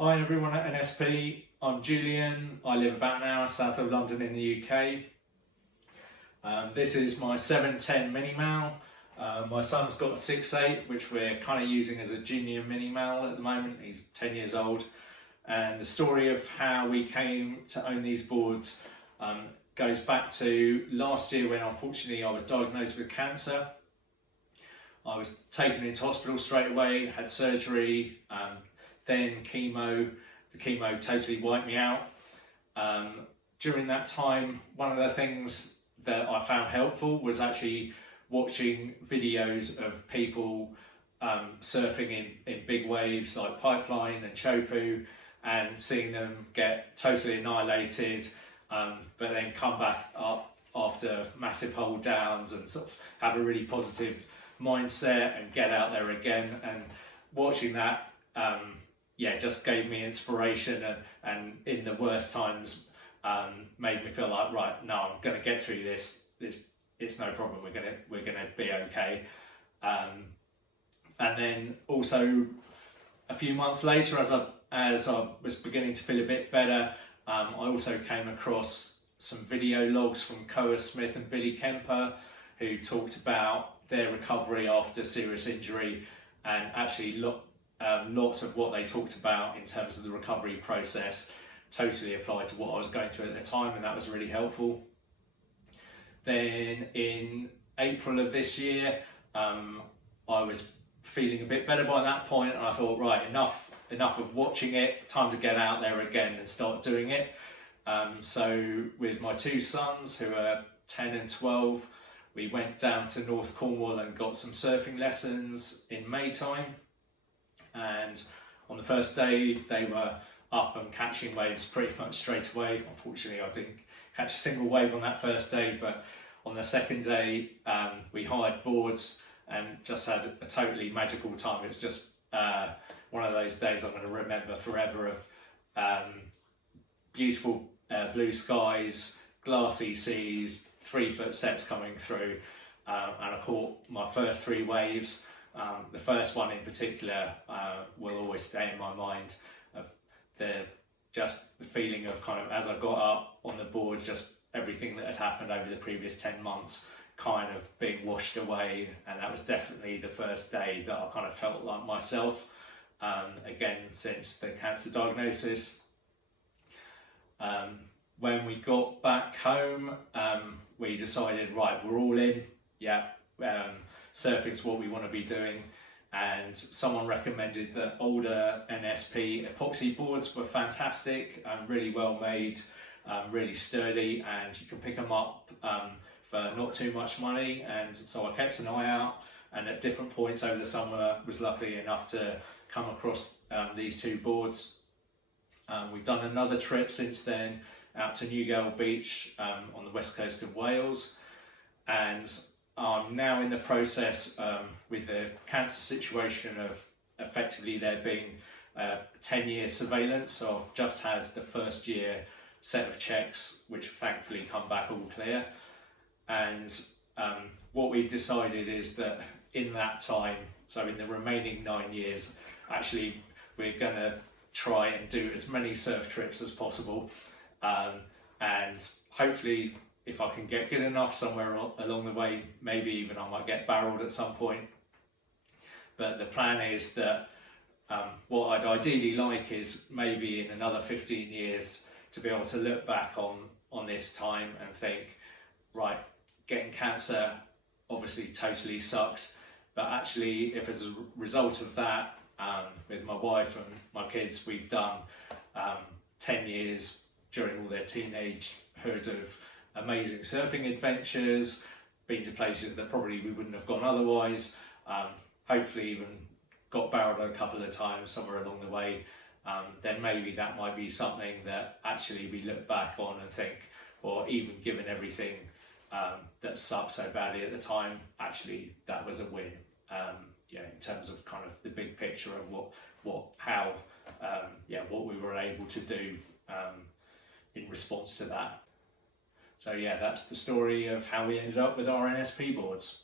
Hi everyone at NSP, I'm Julian. I live about an hour south of London in the UK. This is my 710 mini mal. My son's got a 6.8 which we're kind of using as a junior mini mal at the moment. He's 10 years old. And the story of how we came to own these boards goes back to last year when unfortunately I was diagnosed with cancer. I was taken into hospital straight away, had surgery, then chemo. The chemo totally wiped me out. During that time, one of the things that I found helpful was actually watching videos of people surfing in big waves like Pipeline and Chopu, and seeing them get totally annihilated, but then come back up after massive hold downs and sort of have a really positive mindset and get out there again. And watching that just gave me inspiration, and in the worst times made me feel like, right, no, I'm going to get through this. It's no problem. We're gonna be okay. And then also a few months later, as I was beginning to feel a bit better, I also came across some video logs from Koa Smith and Billy Kemper, who talked about their recovery after serious injury, and actually lots of what they talked about in terms of the recovery process totally applied to what I was going through at the time, and that was really helpful. Then in April of this year, I was feeling a bit better by that point, and I thought, right, enough of watching it, time to get out there again and start doing it. So with my two sons, who are 10 and 12, we went down to North Cornwall and got some surfing lessons in May time. And on the first day, they were up and catching waves pretty much straight away. Unfortunately, I didn't catch a single wave on that first day, but on the second day, we hired boards and just had a totally magical time. It was just one of those days I'm going to remember forever, of beautiful blue skies, glassy seas, 3-foot sets coming through, and I caught my first 3 waves. The first one in particular will always stay in my mind, of the feeling of kind of, as I got up on the board, just everything that had happened over the previous 10 months kind of being washed away. And that was definitely the first day that I kind of felt like myself, again since the cancer diagnosis. When we got back home, we decided, right, we're all in, surfing's what we want to be doing. And someone recommended that older NSP epoxy boards were fantastic and really well made, really sturdy, and you can pick them up for not too much money. And so I kept an eye out, and at different points over the summer was lucky enough to come across these 2 boards. We've done another trip since then out to Newgale Beach on the west coast of Wales, and I'm now in the process with the cancer situation of effectively there being 10-year surveillance. So I've just had the first year set of checks, which thankfully come back all clear. And what we've decided is that in that time, so in the remaining 9 years, actually we're going to try and do as many surf trips as possible, and hopefully, if I can get good enough somewhere along the way, maybe even I might get barreled at some point. But the plan is that what I'd ideally like is maybe in another 15 years to be able to look back on this time and think, right, getting cancer obviously totally sucked, but actually if as a result of that, with my wife and my kids, we've done 10 years during all their teenagehood of amazing surfing adventures, been to places that probably we wouldn't have gone otherwise, hopefully even got barreled a couple of times somewhere along the way, then maybe that might be something that actually we look back on and think, or even given everything that sucked so badly at the time, actually that was a win, in terms of kind of the big picture of what we were able to do in response to that. So yeah, that's the story of how we ended up with our NSP boards.